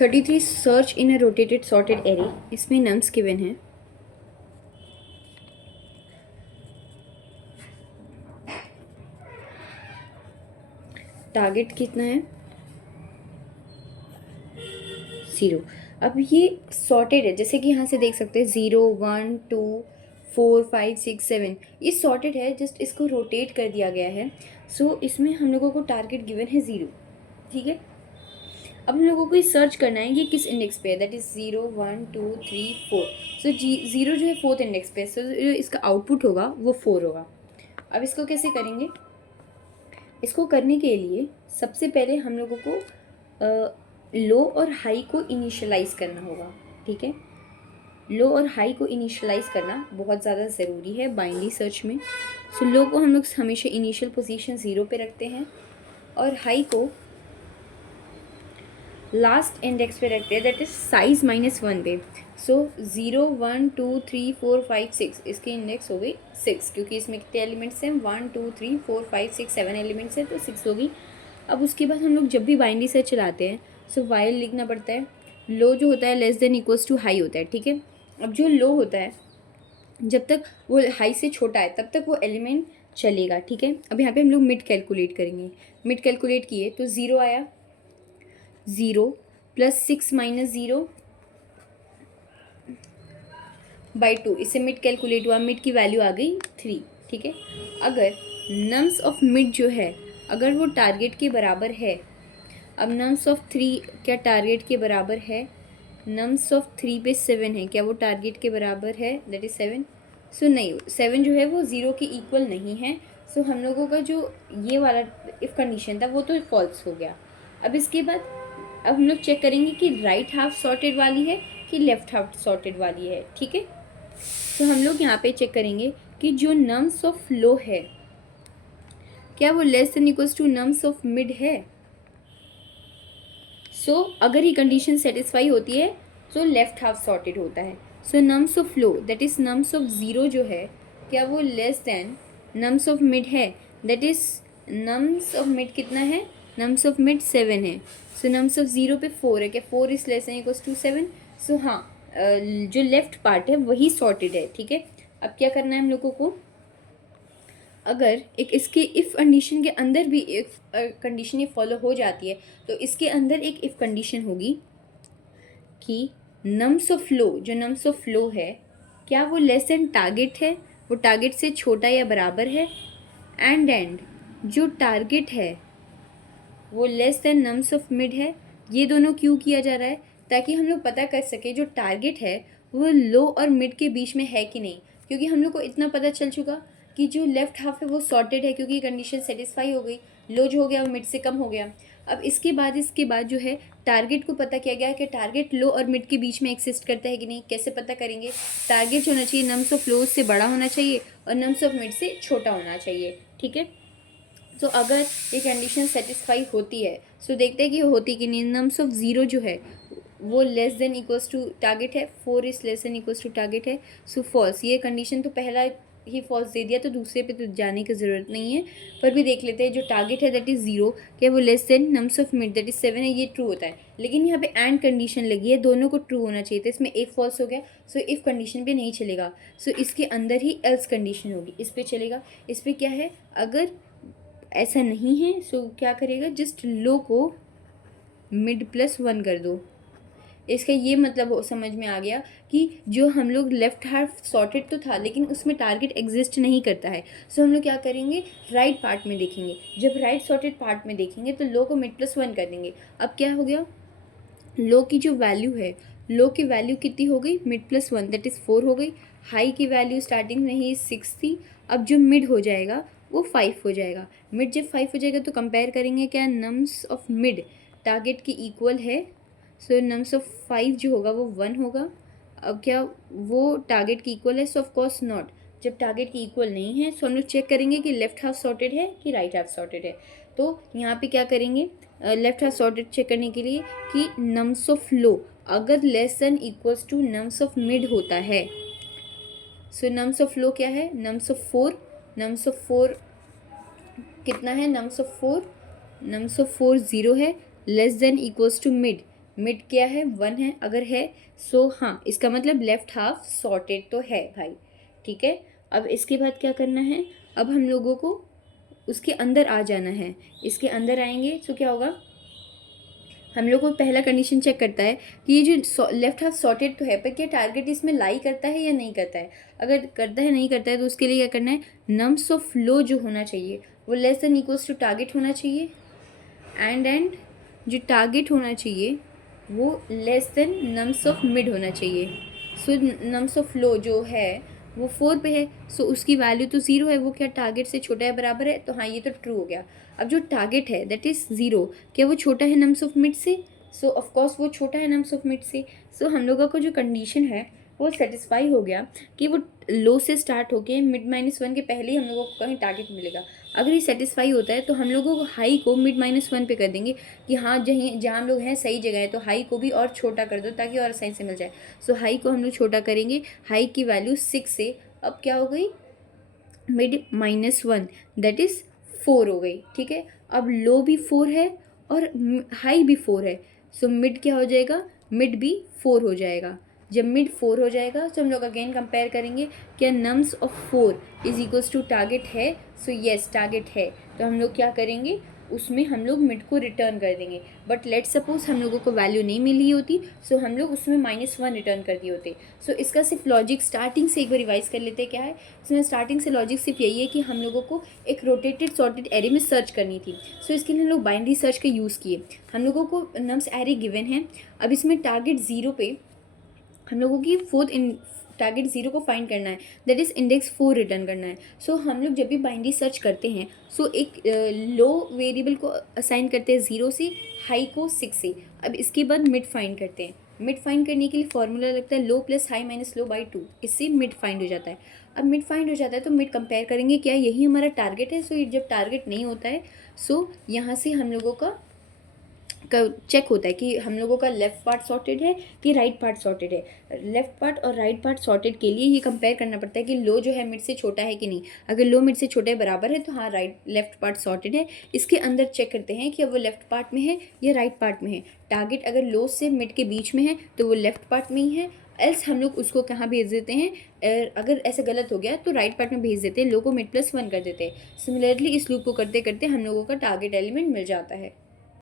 33 search in a rotated sorted array, इसमें nums given है। Target कितना है 0। अब ये सॉर्टेड है, जैसे कि यहाँ से देख सकते हैं 0 1 2 4 5 6 7, ये सॉर्टेड है, जस्ट इसको रोटेट कर दिया गया है। सो इसमें हम लोगों को टारगेट गिवन है 0, ठीक है। अब हम लोगों को ये सर्च करना है कि किस इंडेक्स पे है, दैट इज़ 0 1 2 3 4। सो 0 जो है 4th इंडेक्स पे, सो इसका आउटपुट होगा वो 4 होगा। अब इसको कैसे करेंगे, इसको करने के लिए सबसे पहले हम लोगों को लो और हाई को इनिशियलाइज करना होगा, ठीक है। लो और हाई को इनिशियलाइज करना बहुत ज़्यादा ज़रूरी है बाइनरी सर्च में। सो लो को हम लोग हमेशा इनिशियल पोजीशन 0 पे रखते हैं और हाई को लास्ट इंडेक्स पे रखते हैं, दैट इज साइज -1 पे। सो 0 1 2 3 4 5 6, इसकी इंडेक्स हो गई 6, क्योंकि इसमें कितने एलिमेंट्स हैं 1 2 3 4 5 6 7 एलिमेंट्स हैं, तो 6 होगी। अब उसके बाद हम लोग जब भी बाइनरी सर्च चलाते हैं सो वाइल लिखना पड़ता है। लो जो होता है less than equals to high होता है, ठीक है। अब जो लो होता है जब तक वो हाई से छोटा है तब तक वो एलिमेंट चलेगा, ठीक है। अब यहाँ पे हम लोग मिड कैलकुलेट करेंगे। मिड कैलकुलेट किए तो 0 आया, 0 प्लस 6 माइनस 0 बाई 2, इससे मिड कैलकुलेट हुआ, मिड की वैल्यू आ गई 3, ठीक है। अगर नम्स ऑफ मिड जो है अगर वो टारगेट के बराबर है, अब नम्स ऑफ 3 क्या टारगेट के बराबर है, नम्स ऑफ 3 पे 7 है, क्या वो टारगेट के बराबर है, दैट इज़ 7। सो नहीं, 7 जो है वो 0 के इक्वल नहीं है। सो हम लोगों का जो ये वाला इफ़ कंडीशन था वो तो फॉल्स हो गया। अब इसके बाद अब हम लोग चेक करेंगे कि राइट हाफ सॉर्टेड वाली है कि लेफ्ट हाफ सॉर्टेड वाली है, ठीक है। तो हम लोग यहाँ पे चेक करेंगे कि जो नम्स ऑफ लो है क्या वो less than equals to nums of mid है। सो अगर ये कंडीशन सेटिस्फाई होती है तो लेफ्ट हाफ सॉर्टेड होता है। So nums of low that is nums of 0 जो है क्या वो less than nums of mid है, that is nums of mid कितना है, नम्स ऑफ मिड 7 है। सो नम्स ऑफ 0 पे 4 है, क्या 4 is less than equals to 7। So हाँ, जो लेफ्ट पार्ट है वही सॉर्टेड है, ठीक है। अब क्या करना है हम लोगों को, अगर एक इसके इफ़ कंडीशन के अंदर भी इफ़ कंडीशन ये फॉलो हो जाती है तो इसके अंदर एक इफ़ कंडीशन होगी कि नम्स ऑफ लो, जो नम्स ऑफ लो है क्या वो लेस देन टारगेट है, वो टारगेट से छोटा या बराबर है, एंड जो टारगेट है वो less than nums of mid है। ये दोनों क्यों किया जा रहा है, ताकि हम लोग पता कर सके जो टारगेट है वो लो और मिड के बीच में है कि नहीं, क्योंकि हम लोग को इतना पता चल चुका कि जो लेफ्ट हाफ है वो सॉर्टेड है क्योंकि कंडीशन सेटिस्फाई हो गई, लो जो हो गया वो मिड से कम हो गया। अब इसके बाद जो है टारगेट को पता किया गया कि टारगेट लो और मिड के बीच में एक्सिस्ट करता है कि नहीं। कैसे पता करेंगे, टारगेट जो होना चाहिए नम्स ऑफ लो से बड़ा होना चाहिए और नम्स ऑफ मिड से छोटा होना चाहिए, ठीक है। तो अगर ये कंडीशन सेटिस्फाई होती है सो देखते हैं कि होती कि नहीं। नम्स ऑफ 0 जो है वो less than equals to target है, 4 is less than equals to target है, सो फॉल्स। ये कंडीशन तो पहला ही फॉल्स दे दिया तो दूसरे पे तो जाने की ज़रूरत नहीं है, पर भी देख लेते हैं। जो टारगेट है दैट इज़ 0 क्या वो less than nums of mid that is 7 है, ये ट्रू होता है। लेकिन यहाँ पे एंड कंडीशन लगी है, दोनों को ट्रू होना चाहिए, तो इसमें एक फॉल्स हो गया। सो इफ़ कंडीशन पे नहीं चलेगा, सो इसके अंदर ही एल्स कंडीशन होगी, इस पर चलेगा। इस पर क्या है, अगर ऐसा नहीं है सो क्या करेगा, जस्ट लो को मिड +1 कर दो। इसका ये मतलब समझ में आ गया कि जो हम लोग लेफ्ट हाफ सॉर्टेड तो था लेकिन उसमें टारगेट एग्जिस्ट नहीं करता है। सो हम लोग क्या करेंगे, राइट पार्ट में देखेंगे। जब राइट सॉर्टेड पार्ट में देखेंगे तो लो को मिड +1 कर देंगे। अब क्या हो गया, लो की जो वैल्यू है, लो की वैल्यू कितनी हो गई, मिड +1 दैट इज़ 4 हो गई। हाई की वैल्यू स्टार्टिंग में ही 6 थी, अब जो मिड हो जाएगा वो 5 हो जाएगा। मिड जब 5 हो जाएगा तो कंपेयर करेंगे क्या नम्स ऑफ मिड टारगेट की इक्वल है। सो नम्स ऑफ 5 जो होगा वो 1 होगा। अब क्या वो टारगेट की इक्वल है, सो ऑफ कोर्स नॉट। जब टारगेट की इक्वल नहीं है सो हम लोग चेक करेंगे कि लेफ्ट हाफ सॉर्टेड है कि राइट हाफ सॉर्टेड है। तो यहाँ पे क्या करेंगे, लेफ्ट हाफ सॉर्टेड चेक करने के लिए कि नम्स ऑफ लो अगर less than equals to nums of mid होता है। सो नम्स ऑफ लो क्या है, नम्स ऑफ 4, नम्स ऑफ 4 कितना है, नम्स ऑफ 4 0 है, less than equals to mid mid क्या है 1 है, अगर है सो हाँ इसका मतलब लेफ्ट हाफ सॉर्टेड तो है भाई, ठीक है। अब इसके बाद क्या करना है, अब हम लोगों को उसके अंदर आ जाना है। इसके अंदर आएंगे तो क्या होगा, हम लोग को पहला कंडीशन चेक करता है कि ये जो लेफ्ट हाफ सॉर्टेड तो है, पर क्या टारगेट इसमें लाई करता है या नहीं करता है। अगर करता है नहीं करता है तो उसके लिए क्या करना है, नम्स ऑफ फ्लो जो होना चाहिए वो less than equals to target होना चाहिए, एंड जो टारगेट होना चाहिए वो less than nums of mid होना चाहिए। सो नम्स ऑफ फ्लो जो है वो 4 पे है, सो उसकी वैल्यू तो 0 है, वो क्या टारगेट से छोटा है बराबर है, तो हाँ ये तो ट्रू हो गया। अब जो टारगेट है दैट इज़ 0, क्या वो छोटा है नम्स ऑफ मिड से, सो ऑफकोर्स वो छोटा है नम्स ऑफ मिड से। सो हम लोगों का जो कंडीशन है वो सेटिस्फाई हो गया कि वो लो से स्टार्ट होके मिड -1 के पहले ही हम लोगों को कहीं टारगेट मिलेगा। अगर ये सेटिस्फाई होता है तो हम लोगों को हाई को मिड -1 पे कर देंगे कि हाँ जहीं जहाँ हम लोग हैं सही जगह है, तो हाई को भी और छोटा कर दो ताकि और सही से मिल जाए। सो हाई को हम लोग छोटा करेंगे, हाई की वैल्यू 6 से अब क्या हो गई, मिड -1 दैट इज़ 4 हो गई, ठीक है। अब लो भी 4 है और हाई भी 4 है, सो मिड क्या हो जाएगा, मिड भी 4 हो जाएगा। जब मिड 4 हो जाएगा तो हम लोग अगेन कंपेयर करेंगे, क्या nums of 4 is equals to target है, सो येस टारगेट है, तो हम लोग क्या करेंगे उसमें हम लोग मिड को रिटर्न कर देंगे। बट लेट सपोज हम लोगों को वैल्यू नहीं मिली होती, सो हम लोग उसमें -1 रिटर्न कर दिए होते। सो इसका सिर्फ लॉजिक स्टार्टिंग से एक बार रिवाइज कर लेते हैं क्या है। इसमें स्टार्टिंग से लॉजिक सिर्फ यही है कि हम लोगों को एक रोटेटेड सॉर्टेड एरे में सर्च करनी थी। सो इसके लिए हम लोग बाइनरी सर्च का यूज़ किए। हम लोगों को नम्स एरे गिवन है, अब इसमें टारगेट 0 पे हम लोगों की फोर्थ इन टारगेट 0 को फाइंड करना है, दैट इज़ इंडेक्स 4 रिटर्न करना है। सो हम लोग जब भी बाइनरी सर्च करते हैं सो एक लो वेरिएबल को असाइन करते हैं 0 से, हाई को 6 से। अब इसके बाद मिड फाइंड करते हैं। मिड फाइंड करने के लिए फॉर्मूला लगता है low plus high minus low by 2, इससे मिड फाइंड हो जाता है। अब मिड फाइंड हो जाता है तो मिड कंपेयर करेंगे क्या यही हमारा टारगेट है। सो जब टारगेट नहीं होता है सो यहाँ से हम लोगों का चेक होता है कि हम लोगों का लेफ़्ट पार्ट सॉर्टेड है कि राइट पार्ट सॉर्टेड है। लेफ़्ट पार्ट और राइट पार्ट सॉर्टेड के लिए ये कंपेयर करना पड़ता है कि लो जो है मिड से छोटा है कि नहीं। अगर लो मिड से छोटे बराबर है तो हाँ लेफ़्ट पार्ट सॉर्टेड है। इसके अंदर चेक करते हैं कि अब वो लेफ़्ट पार्ट में है या राइट पार्ट में है। टारगेट अगर लो से मिड के बीच में है तो वो लेफ़्ट पार्ट में ही है, एल्स हम लोग उसको कहाँ भेज देते हैं, अगर ऐसे गलत हो गया तो राइट पार्ट में भेज देते हैं, लो को मिड +1 कर देते हैं। सिमिलरली इस लूप को करते करते हम लोगों का टारगेट एलिमेंट मिल जाता है।